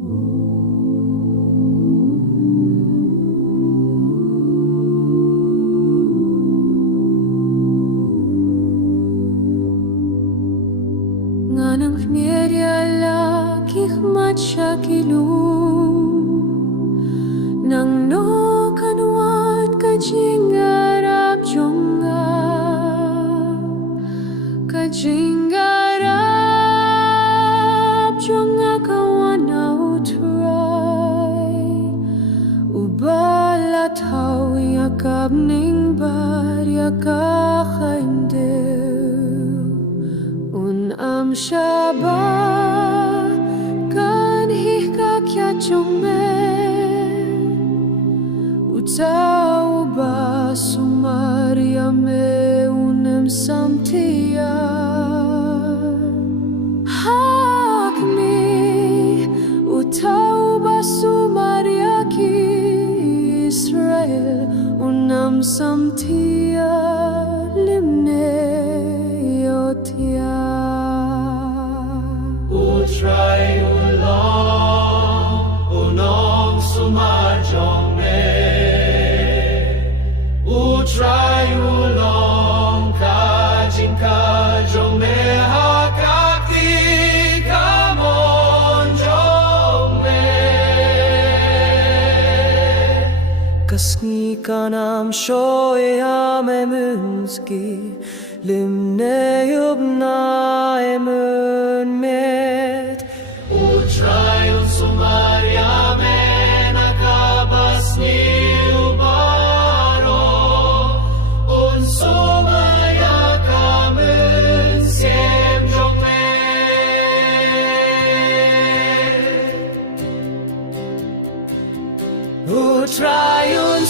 Nga nang ngerya hikmat siya kilung Nangno kanwat ka jingiarap jong ka jingiarap jong kawana utray ubalat haw yakab ning barya ka Shaba kan hikakya chongme utau ba sumaria me unem samtia hakmi utau ba sumaria ki Israel unam samtia limne yotia Utray ulong unong sumarjong me Utray ulong kajing kajong me hakakti kamon jong me Kasngi kanam shoy ame munski limne yubna emun met Utray un sumaria me nakabas ni ubaro un sumaya kamun siem jong me Utray un